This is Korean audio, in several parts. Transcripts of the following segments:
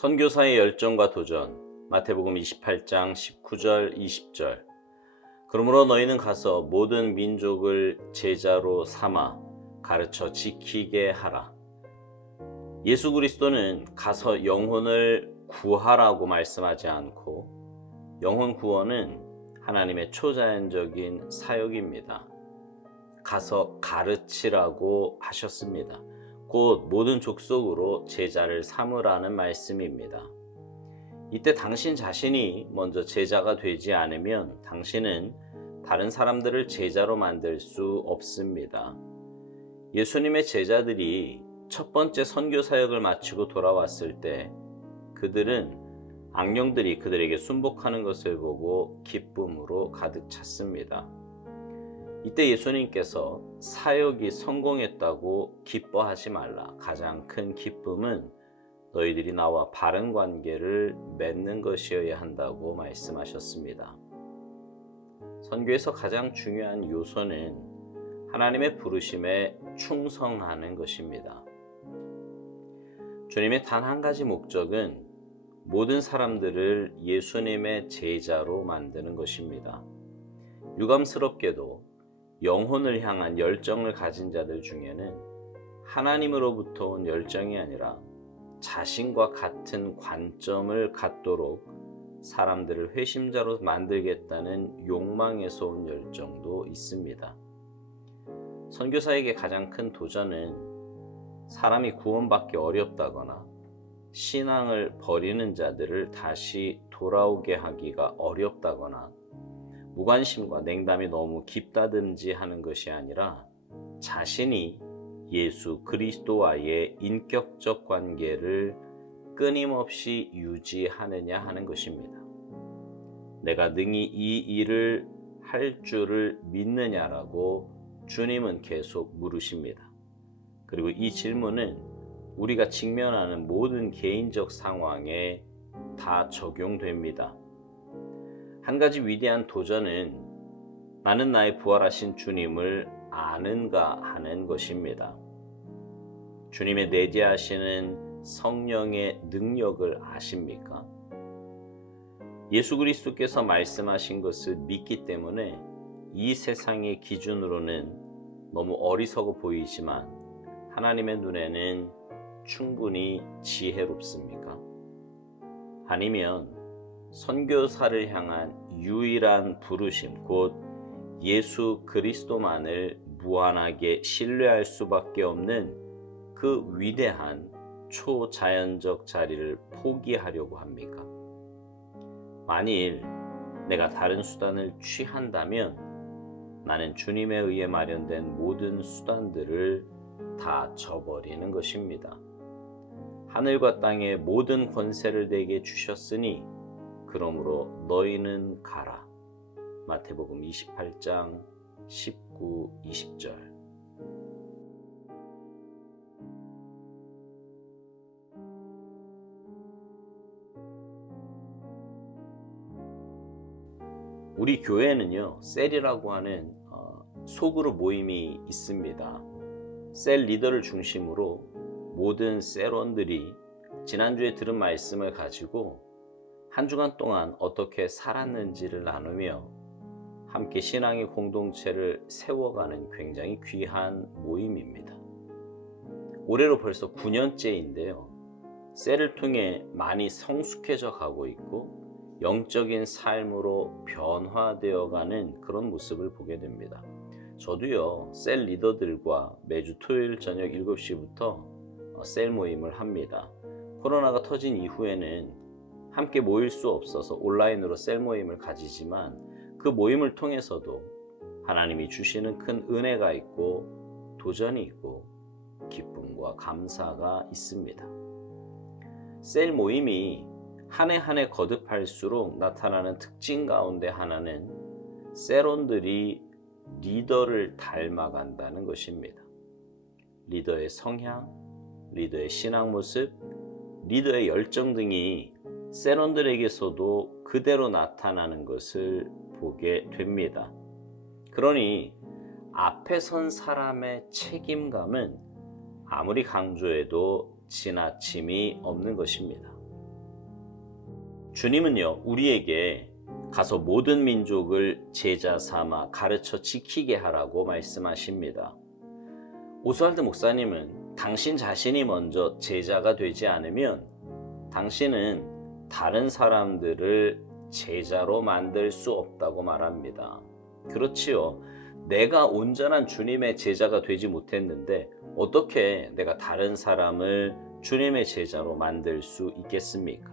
선교사의 열정과 도전. 마태복음 28장 19절 20절. 그러므로 너희는 가서 모든 민족을 제자로 삼아 가르쳐 지키게 하라. 예수 그리스도는 가서 영혼을 구하라고 말씀하지 않고 영혼 구원은 하나님의 초자연적인 사역입니다. 가서 가르치라고 하셨습니다. 곧 모든 족속으로 제자를 삼으라는 말씀입니다. 이때 당신 자신이 먼저 제자가 되지 않으면 당신은 다른 사람들을 제자로 만들 수 없습니다. 예수님의 제자들이 첫 번째 선교 사역을 마치고 돌아왔을 때 그들은 악령들이 그들에게 순복하는 것을 보고 기쁨으로 가득 찼습니다. 이때 예수님께서 사역이 성공했다고 기뻐하지 말라. 가장 큰 기쁨은 너희들이 나와 바른 관계를 맺는 것이어야 한다고 말씀하셨습니다. 선교에서 가장 중요한 요소는 하나님의 부르심에 충성하는 것입니다. 주님의 단 한 가지 목적은 모든 사람들을 예수님의 제자로 만드는 것입니다. 유감스럽게도 영혼을 향한 열정을 가진 자들 중에는 하나님으로부터 온 열정이 아니라 자신과 같은 관점을 갖도록 사람들을 회심자로 만들겠다는 욕망에서 온 열정도 있습니다. 선교사에게 가장 큰 도전은 사람이 구원받기 어렵다거나 신앙을 버리는 자들을 다시 돌아오게 하기가 어렵다거나 무관심과 냉담이 너무 깊다든지 하는 것이 아니라 자신이 예수 그리스도와의 인격적 관계를 끊임없이 유지하느냐 하는 것입니다. 내가 능히 이 일을 할 줄을 믿느냐라고 주님은 계속 물으십니다. 그리고 이 질문은 우리가 직면하는 모든 개인적 상황에 다 적용됩니다. 한 가지 위대한 도전은 나는 나의 부활하신 주님을 아는가 하는 것입니다. 주님의 내재하시는 성령의 능력을 아십니까? 예수 그리스도께서 말씀하신 것을 믿기 때문에 이 세상의 기준으로는 너무 어리석어 보이지만 하나님의 눈에는 충분히 지혜롭습니까? 아니면 선교사를 향한 유일한 부르심, 곧 예수 그리스도만을 무한하게 신뢰할 수밖에 없는 그 위대한 초자연적 자리를 포기하려고 합니까? 만일 내가 다른 수단을 취한다면 나는 주님에 의해 마련된 모든 수단들을 다 저버리는 것입니다. 하늘과 땅의 모든 권세를 내게 주셨으니 그러므로 너희는 가라. 마태복음 28장 19, 20절. 우리 교회는요, 셀이라고 하는 소그룹 모임이 있습니다. 셀 리더를 중심으로 모든 셀원들이 지난주에 들은 말씀을 가지고 한 주간 동안 어떻게 살았는지를 나누며 함께 신앙의 공동체를 세워가는 굉장히 귀한 모임입니다. 올해로 벌써 9년째인데요. 셀을 통해 많이 성숙해져 가고 있고 영적인 삶으로 변화되어가는 그런 모습을 보게 됩니다. 저도요, 셀 리더들과 매주 토요일 저녁 7시부터 셀 모임을 합니다. 코로나가 터진 이후에는 함께 모일 수 없어서 온라인으로 셀 모임을 가지지만 그 모임을 통해서도 하나님이 주시는 큰 은혜가 있고 도전이 있고 기쁨과 감사가 있습니다. 셀 모임이 한 해 한 해 거듭할수록 나타나는 특징 가운데 하나는 셀원들이 리더를 닮아간다는 것입니다. 리더의 성향, 리더의 신앙 모습, 리더의 열정 등이 셀원들에게서도 그대로 나타나는 것을 보게 됩니다. 그러니 앞에 선 사람의 책임감은 아무리 강조해도 지나침이 없는 것입니다. 주님은요, 우리에게 가서 모든 민족을 제자 삼아 가르쳐 지키게 하라고 말씀하십니다. 오스왈드 목사님은 당신 자신이 먼저 제자가 되지 않으면 당신은 다른 사람들을 제자로 만들 수 없다고 말합니다. 그렇지요. 내가 온전한 주님의 제자가 되지 못했는데 어떻게 내가 다른 사람을 주님의 제자로 만들 수 있겠습니까?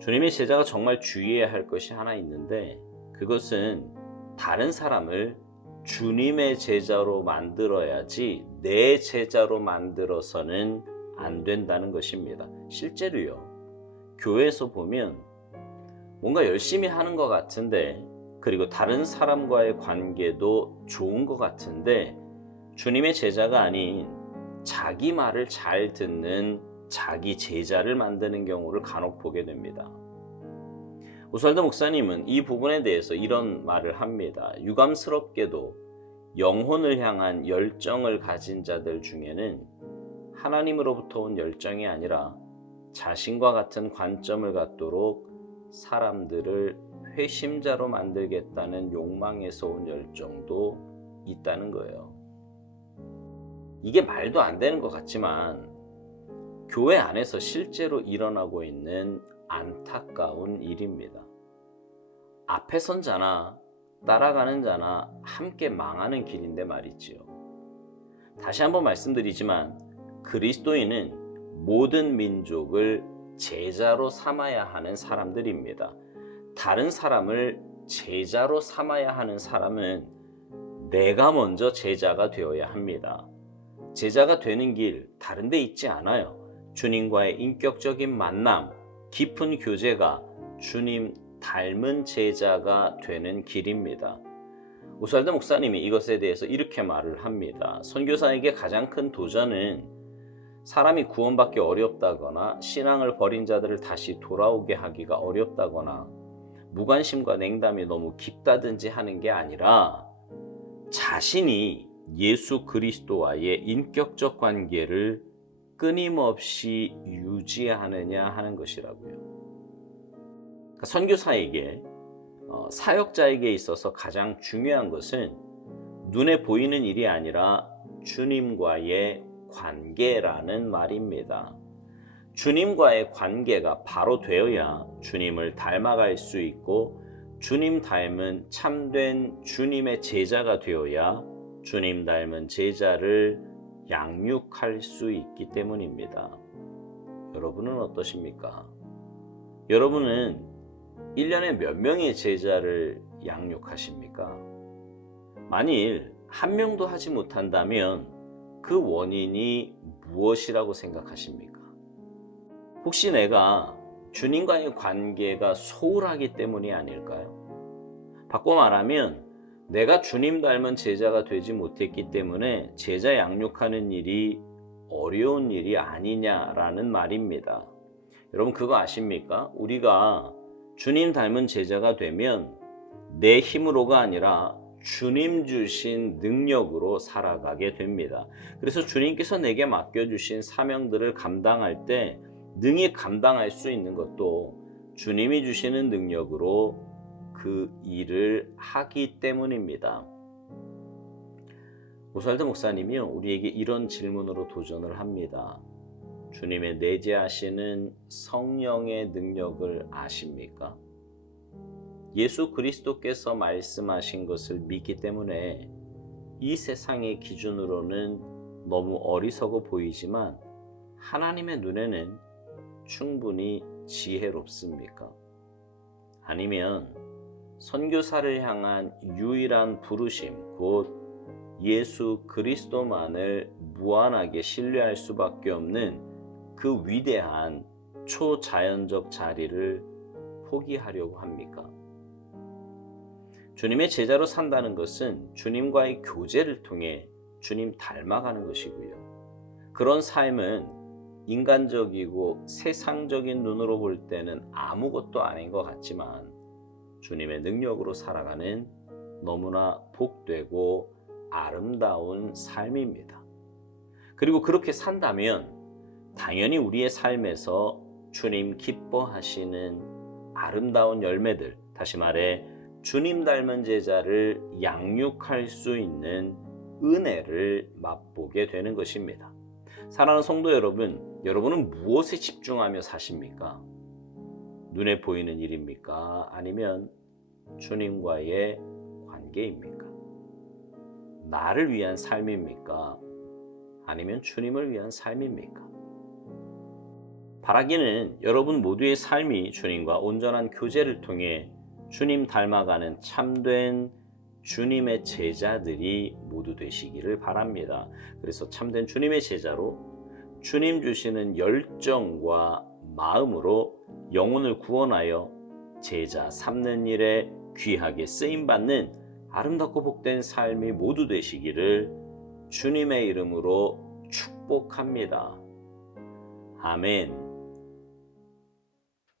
주님의 제자가 정말 주의해야 할 것이 하나 있는데 그것은 다른 사람을 주님의 제자로 만들어야지 내 제자로 만들어서는 안 된다는 것입니다. 실제로요, 교회에서 보면 뭔가 열심히 하는 것 같은데, 그리고 다른 사람과의 관계도 좋은 것 같은데 주님의 제자가 아닌 자기 말을 잘 듣는 자기 제자를 만드는 경우를 간혹 보게 됩니다. 오스왈드 목사님은 이 부분에 대해서 이런 말을 합니다. 유감스럽게도 영혼을 향한 열정을 가진 자들 중에는 하나님으로부터 온 열정이 아니라 자신과 같은 관점을 갖도록 사람들을 회심자로 만들겠다는 욕망에서 온 열정도 있다는 거예요. 이게 말도 안 되는 것 같지만 교회 안에서 실제로 일어나고 있는 안타까운 일입니다. 앞에 선 자나 따라가는 자나 함께 망하는 길인데 말이지요. 다시 한번 말씀드리지만 그리스도인은 모든 민족을 제자로 삼아야 하는 사람들입니다. 다른 사람을 제자로 삼아야 하는 사람은 내가 먼저 제자가 되어야 합니다. 제자가 되는 길 다른 데 있지 않아요. 주님과의 인격적인 만남, 깊은 교제가 주님 닮은 제자가 되는 길입니다. 오스왈드 목사님이 이것에 대해서 이렇게 말을 합니다. 선교사에게 가장 큰 도전은 사람이 구원받기 어렵다거나 신앙을 버린 자들을 다시 돌아오게 하기가 어렵다거나 무관심과 냉담이 너무 깊다든지 하는 게 아니라 자신이 예수 그리스도와의 인격적 관계를 끊임없이 유지하느냐 하는 것이라고요. 그러니까 선교사에게 사역자에게 있어서 가장 중요한 것은 눈에 보이는 일이 아니라 주님과의 관계라는 말입니다. 주님과의 관계가 바로 되어야 주님을 닮아갈 수 있고 주님 닮은 참된 주님의 제자가 되어야 주님 닮은 제자를 양육할 수 있기 때문입니다. 여러분은 어떠십니까? 여러분은 1년에 몇 명의 제자를 양육하십니까? 만일 한 명도 하지 못한다면 그 원인이 무엇이라고 생각하십니까? 혹시 내가 주님과의 관계가 소홀하기 때문이 아닐까요? 바꿔 말하면 내가 주님 닮은 제자가 되지 못했기 때문에 제자 양육하는 일이 어려운 일이 아니냐라는 말입니다. 여러분 그거 아십니까? 우리가 주님 닮은 제자가 되면 내 힘으로가 아니라 주님 주신 능력으로 살아가게 됩니다. 그래서 주님께서 내게 맡겨주신 사명들을 감당할 때 능히 감당할 수 있는 것도 주님이 주시는 능력으로 그 일을 하기 때문입니다. 오스왈드 목사님이요, 우리에게 이런 질문으로 도전을 합니다. 주님의 내재하시는 성령의 능력을 아십니까? 예수 그리스도께서 말씀하신 것을 믿기 때문에 이 세상의 기준으로는 너무 어리석어 보이지만 하나님의 눈에는 충분히 지혜롭습니까? 아니면 선교사를 향한 유일한 부르심, 곧 예수 그리스도만을 무한하게 신뢰할 수밖에 없는 그 위대한 초자연적 자리를 포기하려고 합니까? 주님의 제자로 산다는 것은 주님과의 교제를 통해 주님 닮아가는 것이고요. 그런 삶은 인간적이고 세상적인 눈으로 볼 때는 아무것도 아닌 것 같지만 주님의 능력으로 살아가는 너무나 복되고 아름다운 삶입니다. 그리고 그렇게 산다면 당연히 우리의 삶에서 주님 기뻐하시는 아름다운 열매들, 다시 말해 주님 닮은 제자를 양육할 수 있는 은혜를 맛보게 되는 것입니다. 사랑하는 성도 여러분, 여러분은 무엇에 집중하며 사십니까? 눈에 보이는 일입니까? 아니면 주님과의 관계입니까? 나를 위한 삶입니까? 아니면 주님을 위한 삶입니까? 바라기는 여러분 모두의 삶이 주님과 온전한 교제를 통해 주님 닮아가는 참된 주님의 제자들이 모두 되시기를 바랍니다. 그래서 참된 주님의 제자로 주님 주시는 열정과 마음으로 영혼을 구원하여 제자 삼는 일에 귀하게 쓰임받는 아름답고 복된 삶이 모두 되시기를 주님의 이름으로 축복합니다. 아멘.